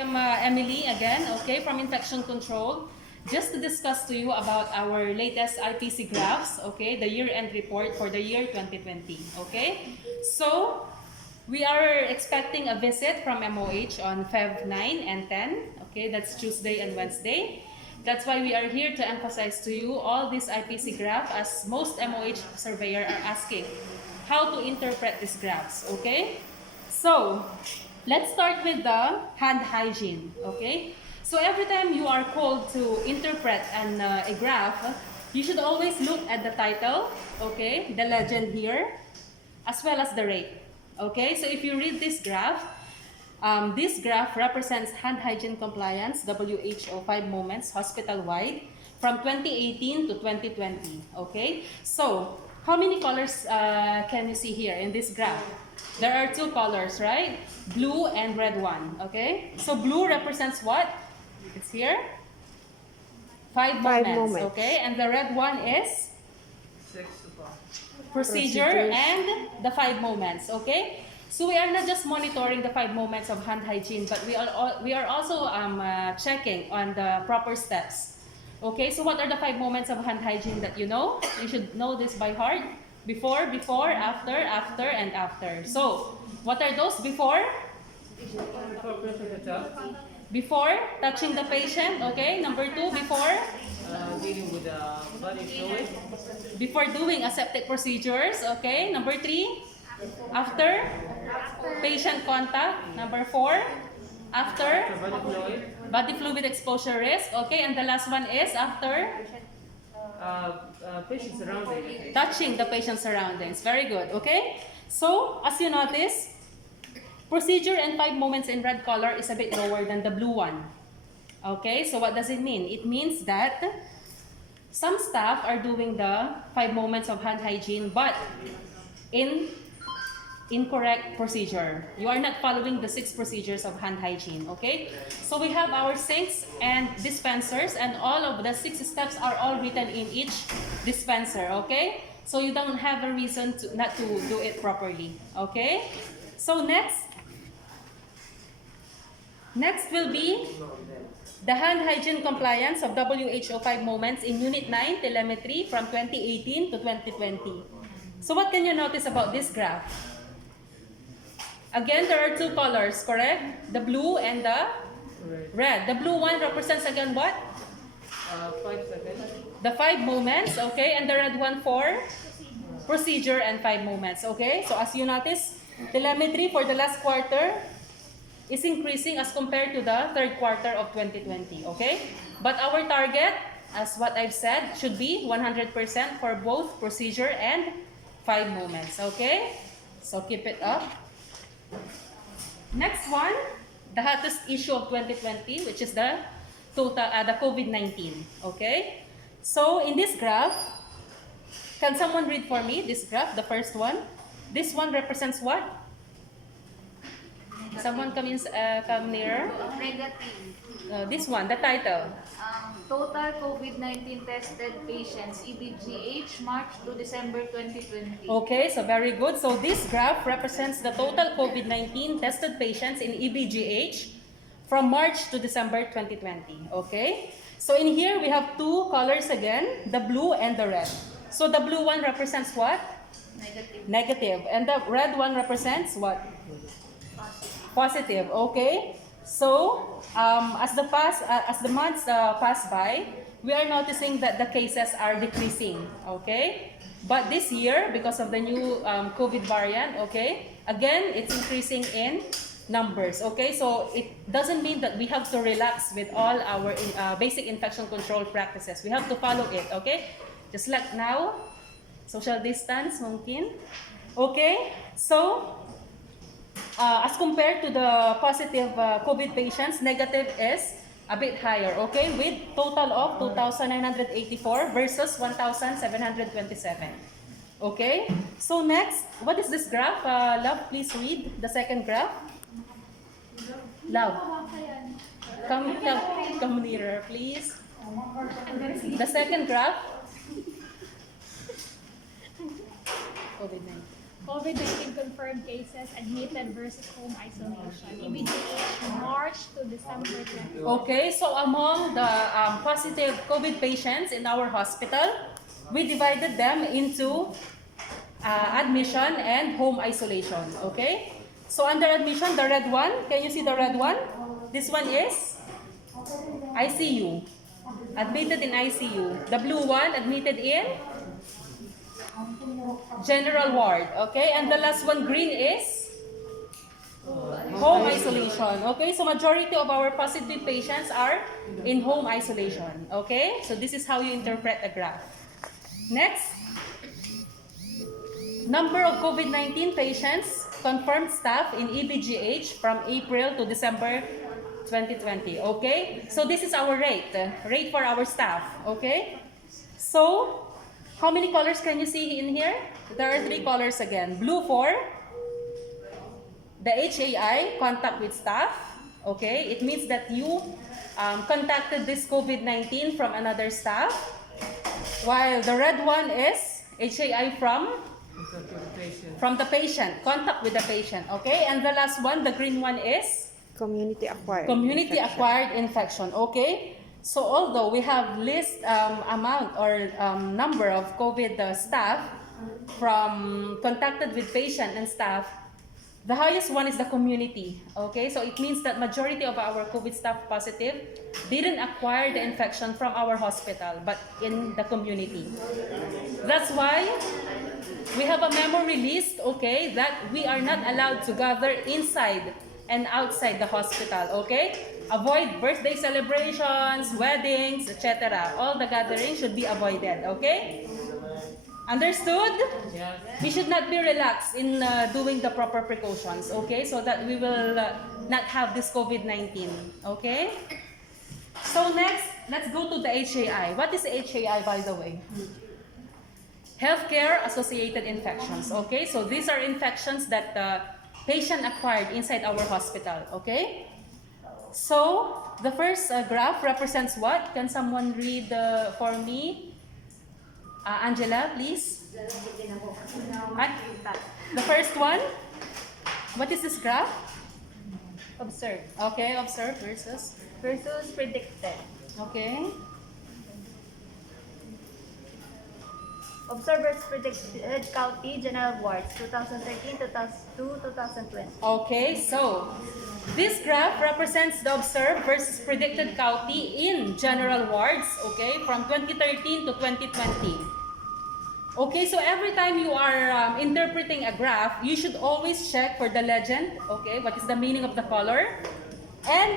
I'm Emily again, okay, from Infection Control, just to discuss to you about our latest IPC graphs, okay, the year-end report for the year 2020, okay. So, we are expecting a visit from MOH on Feb 9 and 10, okay, that's Tuesday and Wednesday. That's why we are here to emphasize to you all this IPC graph, as most MOH surveyor are asking how to interpret these graphs, okay. So, let's start with the hand hygiene, okay? So every time you are called to interpret a graph, you should always look at the title, okay, the legend here, as well as the rate, okay? So if you read this graph represents hand hygiene compliance, WHO 5 moments, hospital-wide, from 2018 to 2020, okay? So, how many colors can you see here in this graph? There are two colors, right? Blue and red one, okay? So blue represents what? It's here. 5 moments, okay? And the red one is? Procedure and the 5 moments, okay? So we are not just monitoring the 5 moments of hand hygiene, but we are also checking on the proper steps. Okay, so what are the 5 moments of hand hygiene that you know? You should know this by heart. Before, after, and after. So, what are those before? Before touching the patient, okay? Number 2, before? Dealing with body fluid. Before doing aseptic procedures, okay? Number 3, after? Patient contact. Number 4, after? Body fluid exposure risk, okay? And the last one is after? Patient surroundings. Touching the patient surroundings. Very good, okay? So, as you notice, procedure and 5 moments in red color is a bit lower than the blue one. Okay, so what does it mean? It means that some staff are doing the 5 moments of hand hygiene, but in incorrect procedure. You are not following the 6 procedures of hand hygiene, okay? So we have our sinks and dispensers, and all of the 6 steps are all written in each dispenser, okay? So you don't have a reason not to do it properly, okay? So next will be the hand hygiene compliance of WHO 5 moments in Unit 9 telemetry from 2018 to 2020. So what can you notice about this graph? Again, there are 2 colors, correct? The blue and the red. The blue one represents again what? 5 seconds. The 5 moments, okay? And the red one for procedure and 5 moments, okay? So as you notice, telemetry for the last quarter is increasing as compared to the 3rd quarter of 2020, okay? But our target, as what I've said, should be 100% for both procedure and 5 moments, okay? So keep it up. Next one, the hottest issue of 2020, which is the COVID-19, okay? So in this graph, can someone read for me this graph, the first one? This one represents what? Someone come nearer. Negative. This one, the title. Total COVID-19 tested patients, EBGH, March to December 2020. Okay, so very good. So this graph represents the total COVID-19 tested patients in EBGH from March to December 2020. Okay? So in here, we have 2 colors again, the blue and the red. So the blue one represents what? Negative. Negative. And the red one represents what? Positive. Okay? So, as the months pass by, we are noticing that the cases are decreasing, okay? But this year, because of the new COVID variant, okay, again, it's increasing in numbers, okay? So, it doesn't mean that we have to relax with all our basic infection control practices. We have to follow it, okay? Just like now, social distance, mungkin. Okay? So, as compared to the positive COVID patients, negative is a bit higher, okay? With total of 2,984 versus 1,727. Okay? So next, what is this graph? Love, please read the second graph. Love. Come nearer, please. The second graph. COVID-19. COVID-19 confirmed cases admitted versus home isolation. EBGH March to December 20. Okay, so among the positive COVID patients in our hospital, we divided them into admission and home isolation. Okay, so under admission, the red one, can you see the red one? This one is ICU, admitted in ICU. The blue one, admitted in general ward. Okay, and the last one, green, is home isolation. Okay, so majority of our positive patients are in home isolation. Okay, so this is how you interpret a graph. Next, number of COVID-19 patients confirmed staff in EBGH from April to December 2020. Okay, so this is our rate for our staff. Okay, so how many colors can you see in here? There are 3 colors again. Blue for the HAI, contact with staff. Okay, it means that you contacted this COVID-19 from another staff. While the red one is HAI from the patient, contact with the patient. Okay, and the last one, the green one, is Community acquired infection. Okay, so although we have list amount or number of COVID staff from contacted with patient and staff, the highest one is the community. Okay, so it means that majority of our COVID staff positive didn't acquire the infection from our hospital, but in the community. That's why we have a memo released, okay, that we are not allowed to gather inside and outside the hospital, okay? Avoid birthday celebrations, weddings, etc. All the gatherings should be avoided, okay? Understood? Yes. We should not be relaxed in doing the proper precautions, okay? So that we will not have this COVID-19, okay? So next, let's go to the HAI. What is HAI, by the way? Healthcare associated infections, okay? So these are infections that the patient acquired inside our hospital, okay? So the first graph represents what? Can someone read for me? Angela, please. The first one, what is this graph? Observe. Okay, observe versus. Versus predicted. Okay. Observers predicted county general wards 2013 to 2020. Okay, so this graph represents the observed versus predicted county in general wards, okay, from 2013 to 2020. Okay, so every time you are interpreting a graph, you should always check for the legend, okay, what is the meaning of the color. And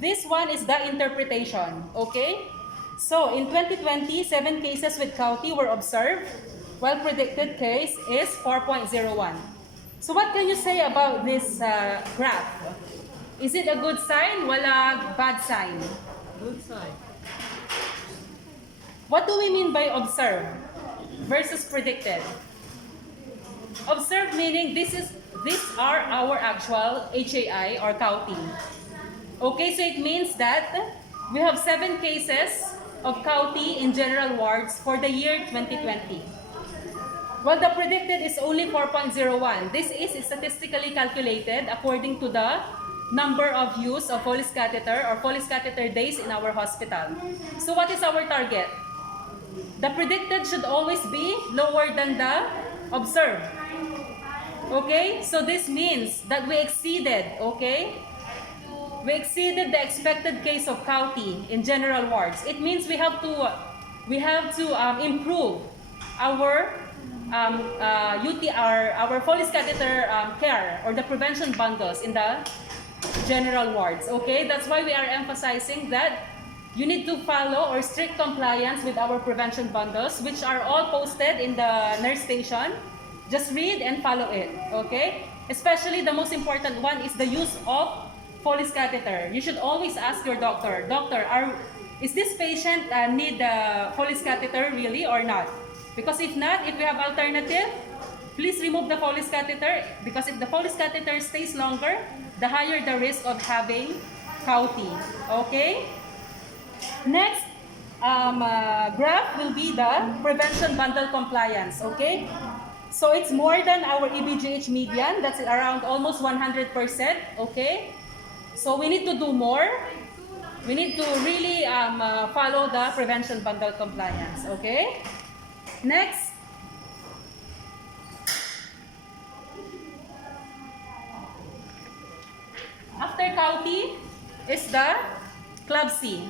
this one is the interpretation, okay? So in 2020, 7 cases with county were observed, while predicted case is 4.01. So what can you say about this graph? Is it a good sign? Wala bad sign? Good sign. What do we mean by observe versus predicted? Observe meaning these are our actual HAI or county. Okay, so it means that we have 7 cases of county in general wards for the year 2020. While the predicted is only 4.01. This is statistically calculated according to the number of use of Foley's catheter or Foley's catheter days in our hospital. So what is our target? The predicted should always be lower than the observed. Okay? So this means that we exceeded, okay? We exceeded the expected case of county in general wards. It means we have to improve our our Foley's catheter care or the prevention bundles in the general wards. Okay, that's why we are emphasizing that you need to follow or strict compliance with our prevention bundles, which are all posted in the nurse station. Just read and follow it. Okay, especially the most important one is the use of Foley's catheter. You should always ask your doctor, is this patient need the Foley's catheter really or not? Because if not, if we have alternative, please remove the Foley's catheter, because if the Foley's catheter stays longer, the higher the risk of having CAUTI. Okay? Next graph will be the prevention bundle compliance. Okay? So it's more than our EBGH median. That's around almost 100%. Okay. So we need to do more. We need to really follow the prevention bundle compliance. Okay. Next. After county is the Club C.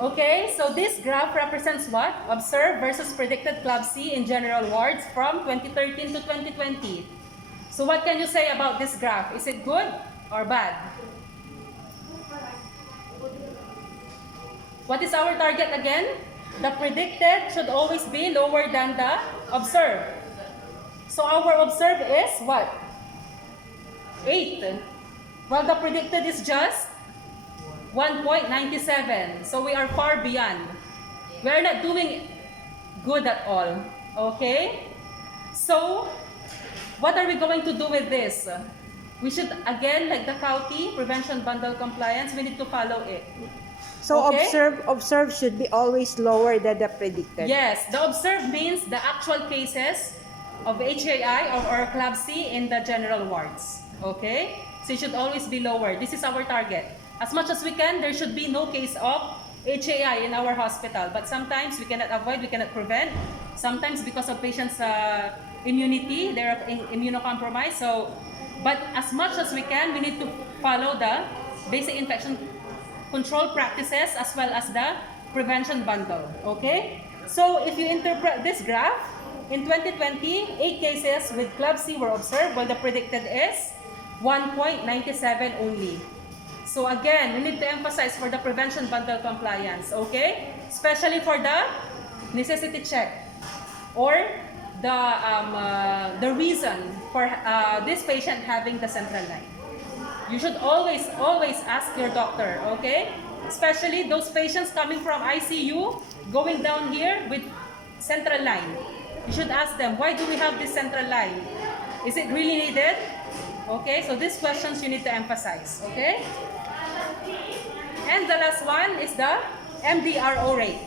Okay, so this graph represents what? Observed versus predicted Club C in general wards from 2013 to 2020. So what can you say about this graph? Is it good or bad? What is our target again? The predicted should always be lower than the observed. So our observed is what? 8. Well, the predicted is just 1.97. So we are far beyond. We are not doing good at all. Okay? So, what are we going to do with this? We should, again, like the county, prevention bundle compliance, we need to follow it. So Okay? observe should be always lower than the predicted. Yes, the observed means the actual cases of HAI or Club C in the general wards. Okay? So it should always be lower. This is our target. As much as we can, there should be no case of HAI in our hospital. But sometimes we cannot avoid, we cannot prevent. Sometimes because of patients' immunity, they're immunocompromised. So, but as much as we can, we need to follow the basic infection control practices as well as the prevention bundle. Okay? So if you interpret this graph, in 2020, 8 cases with Club C were observed, while the predicted is 1.97 only. So again, we need to emphasize for the prevention bundle compliance, okay? Especially for the necessity check or the reason for this patient having the central line. You should always ask your doctor, okay? Especially those patients coming from ICU, going down here with central line. You should ask them, why do we have this central line? Is it really needed? Okay, so these questions you need to emphasize, okay? And the last one is the MDRO rate.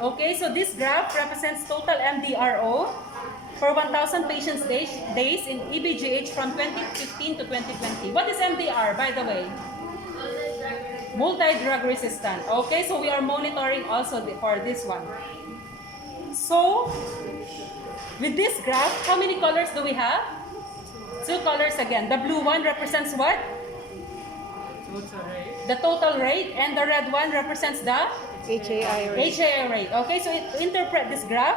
Okay, so this graph represents total MDRO for 1,000 patients days in EBGH from 2015 to 2020. What is MDR, by the way? Multi-drug resistant. Okay, so we are monitoring also for this one. So, with this graph, how many colors do we have? 2 colors again. The blue one represents what? Total rate. The total rate, and the red one represents the HAI rate. HAI rate. Okay, so interpret this graph.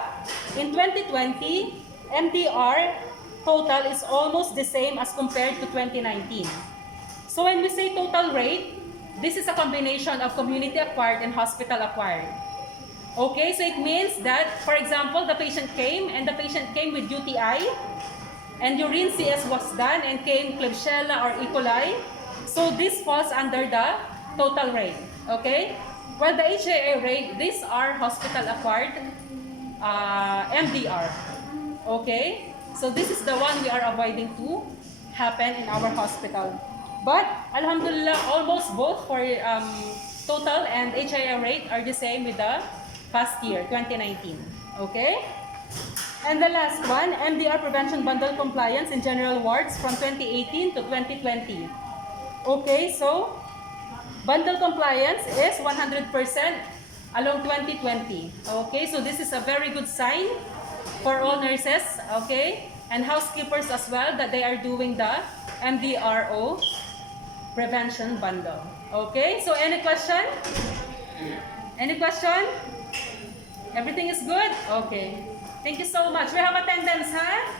In 2020, MDR total is almost the same as compared to 2019. So when we say total rate, this is a combination of community acquired and hospital acquired. Okay, so it means that, for example, the patient came with UTI, and urine CS was done and came Klebsiella or E. coli. So this falls under the total rate. Okay? Well, the HAA rate, these are hospital-acquired MDR. Okay? So this is the one we are avoiding to happen in our hospital. But, alhamdulillah, almost both for total and HAA rate are the same with the past year, 2019. Okay? And the last one, MDR prevention bundle compliance in general wards from 2018 to 2020. Okay, so bundle compliance is 100% along 2020. Okay, so this is a very good sign for all nurses, okay, and housekeepers as well, that they are doing the MDRO prevention bundle. Okay, so any question? Any question? Everything is good? Okay. Thank you so much. We have attendance, huh?